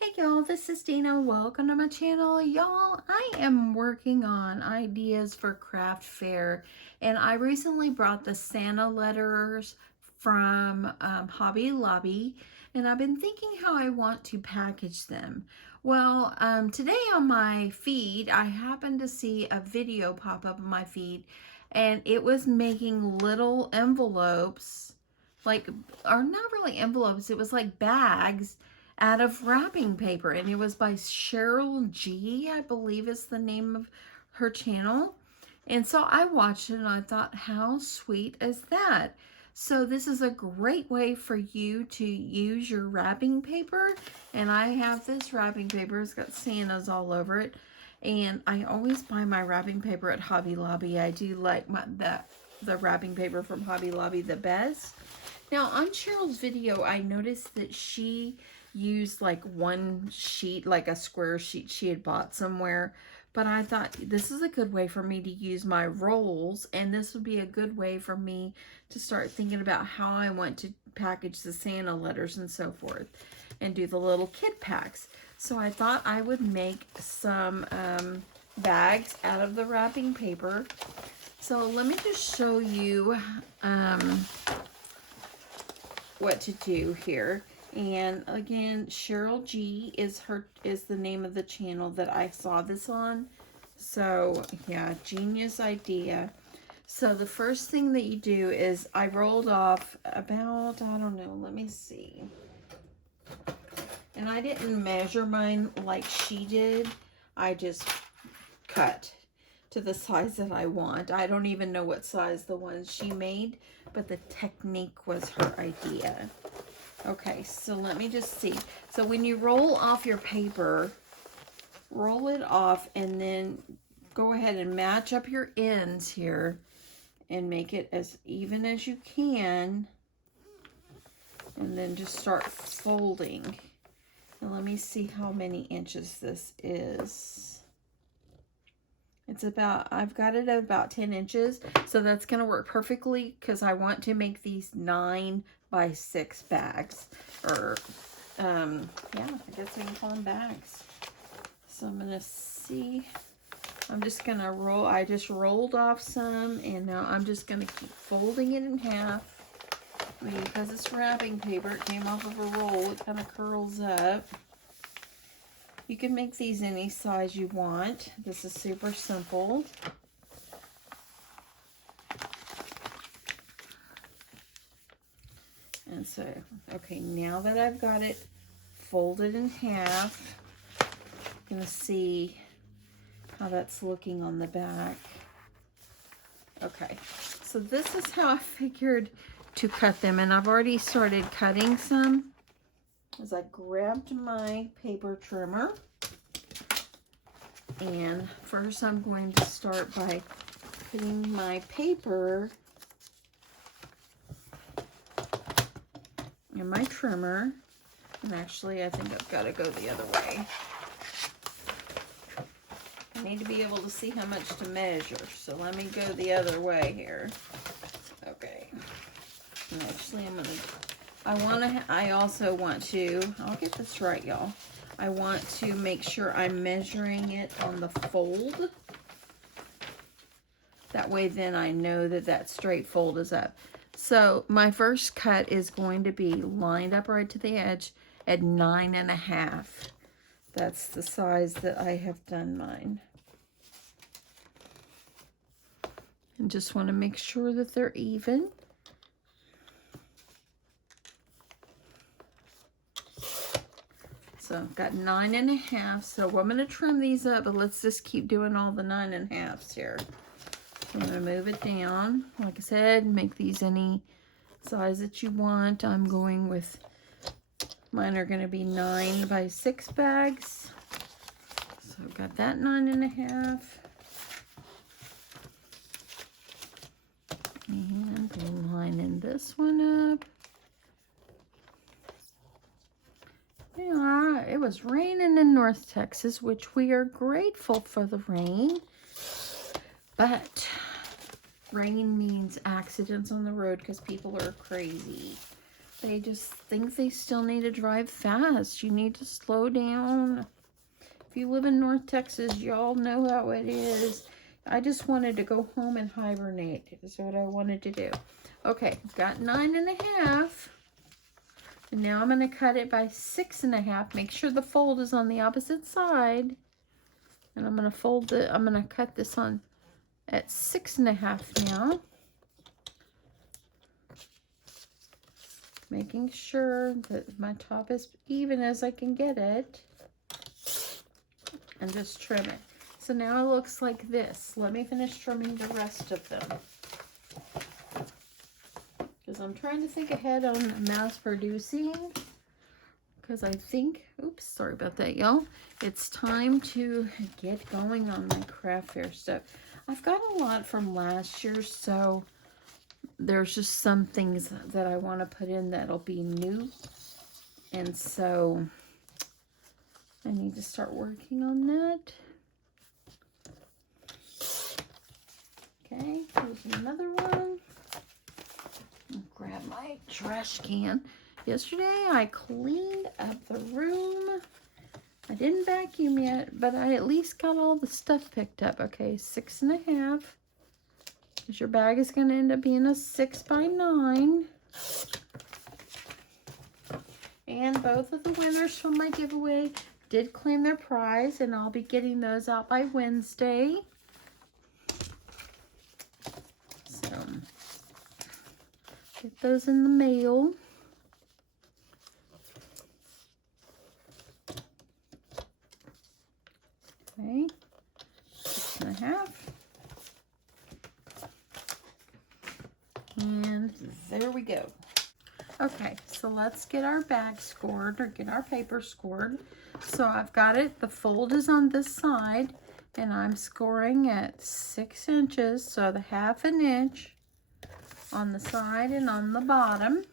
Hey y'all, this is Dina. Welcome to my channel. Y'all, I am working on ideas for craft fair, and I recently brought the Santa letters from Hobby Lobby, and I've been thinking how I want to package them. Well, today on my feed, I happened to see a video pop up on my feed, and it was making little envelopes, or not really envelopes, it was like bags out of wrapping paper, and it was by Cheryl G, I believe is the name of her channel. And so I watched it and I thought, how sweet is that? So this is a great way for you to use your wrapping paper. And I have this wrapping paper, it's got Santas all over it. And I always buy my wrapping paper at Hobby Lobby. I do like the wrapping paper from Hobby Lobby the best. Now on Cheryl's video, I noticed that she used like one sheet, like a square sheet she had bought somewhere. But I thought this is a good way for me to use my rolls, and this would be a good way for me to start thinking about how I want to package the Santa letters and so forth, and do the little kit packs. So I thought I would make some bags out of the wrapping paper. So let me just show you what to do here. And again, Cheryl G is the name of the channel that I saw this on. So yeah, genius idea. So the first thing that you do is I rolled off about, I don't know, let me see. And I didn't measure mine like she did. I just cut to the size that I want. I don't even know what size the ones she made, but the technique was her idea. Okay, so let me just see. So when you roll off your paper, roll it off and then go ahead and match up your ends here and make it as even as you can. And then just start folding. And let me see how many inches this is. It's about, I've got it at about 10 inches. So that's going to work perfectly because I want to make these 9 by 6 bags. Or, yeah, I guess we can call them bags. So I'm going to see. I'm just going to roll. I just rolled off some. And now I'm just going to keep folding it in half. Because it's wrapping paper, it came off of a roll. It kind of curls up. You can make these any size you want. This is super simple. And so, okay, now that I've got it folded in half, I'm going to see how that's looking on the back. Okay, so this is how I figured to cut them. And I've already started cutting some. As I grabbed my paper trimmer, and first I'm going to start by putting my paper in my trimmer, and actually I think I've got to go the other way. I need to be able to see how much to measure, so let me go the other way here. Okay, and actually I also want to, I'll get this right, y'all. I want to make sure I'm measuring it on the fold. That way then I know that that straight fold is up. So my first cut is going to be lined up right to the edge at 9.5. That's the size that I have done mine. And just want to make sure that they're even. So I've got 9.5. So I'm going to trim these up, but let's just keep doing all the 9.5s here. I'm going to move it down. Like I said, make these any size that you want. I'm going with, mine are going to be 9 by 6 bags. So I've got that 9.5. And we'll line in this one up. Yeah, it was raining in North Texas, which we are grateful for the rain. But rain means accidents on the road because people are crazy. They just think they still need to drive fast. You need to slow down. If you live in North Texas, y'all know how it is. I just wanted to go home and hibernate is what I wanted to do. Okay, got 9.5. And now I'm going to cut it by 6.5. Make sure the fold is on the opposite side. And I'm going to fold it. I'm going to cut this on at 6.5 now. Making sure that my top is even as I can get it. And just trim it. So now it looks like this. Let me finish trimming the rest of them. Because I'm trying to think ahead on mass producing. Because I think, oops, sorry about that, y'all. It's time to get going on my craft fair stuff. I've got a lot from last year, so there's just some things that I want to put in that'll be new. And so I need to start working on that. Okay, here's another one. I'll grab my trash can. Yesterday I cleaned up the room. I didn't vacuum yet, but I at least got all the stuff picked up. Okay, 6.5. Because your bag is going to end up being a 6x9. And both of the winners from my giveaway did claim their prize, and I'll be getting those out by Wednesday. So, get those in the mail. Okay, 6.5. And there we go. Okay, so let's get our bag scored, or get our paper scored. So I've got it, the fold is on this side, and I'm scoring at 6 inches, so the 1/2 inch on the side and on the bottom.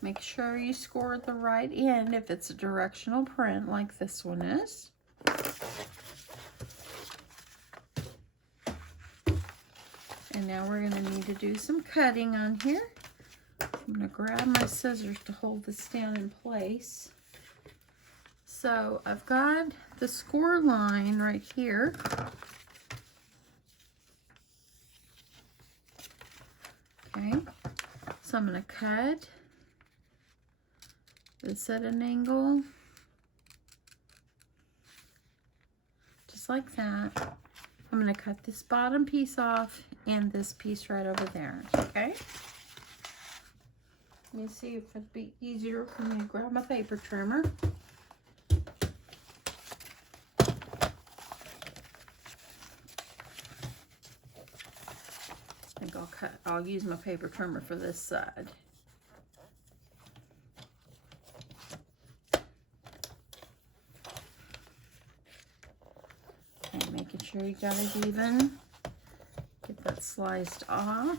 Make sure you score at the right end if it's a directional print like this one is. And now we're going to need to do some cutting on here. I'm going to grab my scissors to hold this down in place. So I've got the score line right here. Okay, so I'm going to cut this at an angle, just like that. I'm going to cut this bottom piece off and this piece right over there, okay? Let me see if it'd be easier for me to grab my paper trimmer. I think I'll use my paper trimmer for this side. Okay, making sure you got it even. Get that sliced off.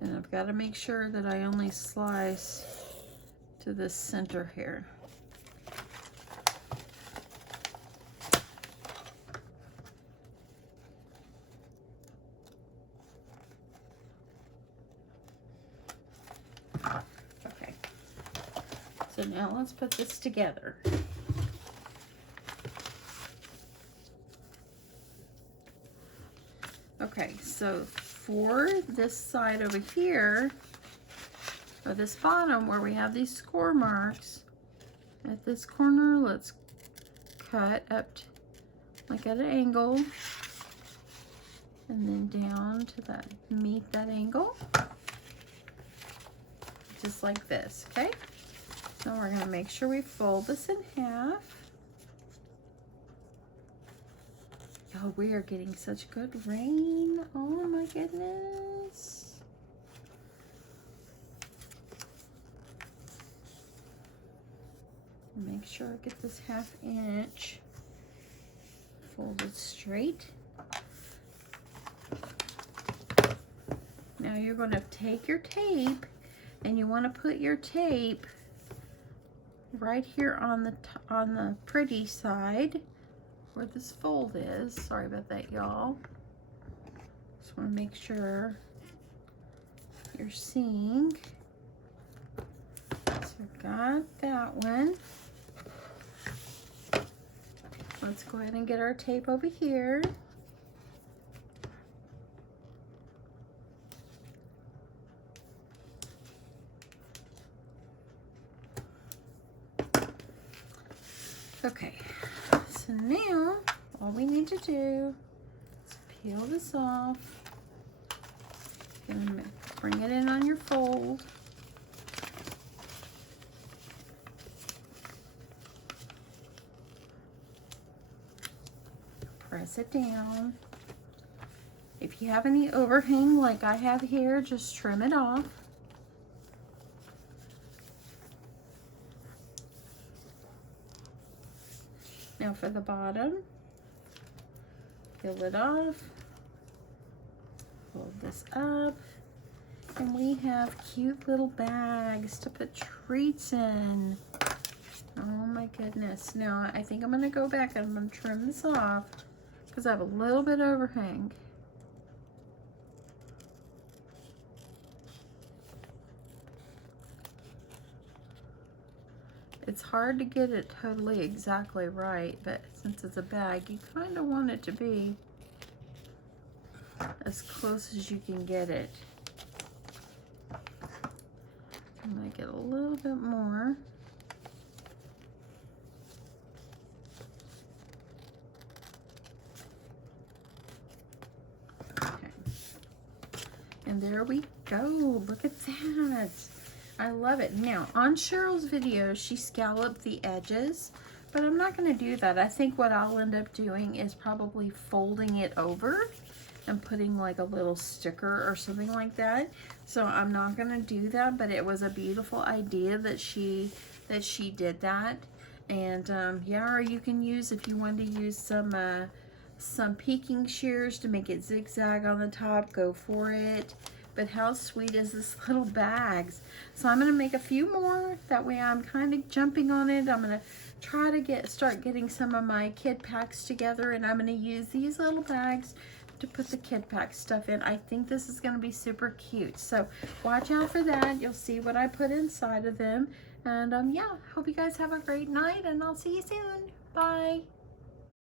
And I've got to make sure that I only slice to the center here. Okay, so now let's put this together. Okay, so for this side over here, or this bottom where we have these score marks, at this corner, let's cut up to, like at an angle, and then down to that, meet that angle, just like this, okay? So we're gonna make sure we fold this in half. Oh, we are getting such good rain. Oh my goodness. Make sure I get this 1/2 inch folded straight. Now you're going to take your tape, and you want to put your tape right here on the pretty side where this fold is. Sorry about that, y'all. Just want to make sure you're seeing. So got that one. Let's go ahead and get our tape over here. Okay, so now all we need to do is peel this off and bring it in on your fold. Press it down. If you have any overhang like I have here, just trim it off. Now for the bottom, peel it off, fold this up, and we have cute little bags to put treats in. Oh my goodness. Now I think I'm going to go back and I'm going to trim this off because I have a little bit overhang. It's hard to get it totally exactly right, but since it's a bag, you kind of want it to be as close as you can get it. I'm going to get a little bit more. Okay. And there we go. Look at that. I love it. Now, on Cheryl's video, she scalloped the edges, but I'm not going to do that. I think what I'll end up doing is probably folding it over and putting like a little sticker or something like that. So I'm not going to do that, but it was a beautiful idea that she did that. And yeah, or you can use, if you want to use some peeking shears to make it zigzag on the top, go for it. But how sweet is this little bags? So I'm going to make a few more. That way I'm kind of jumping on it. I'm going to try to start getting some of my kid packs together, and I'm going to use these little bags to put the kid pack stuff in. I think this is going to be super cute. So watch out for that. You'll see what I put inside of them. And yeah, hope you guys have a great night, and I'll see you soon. Bye.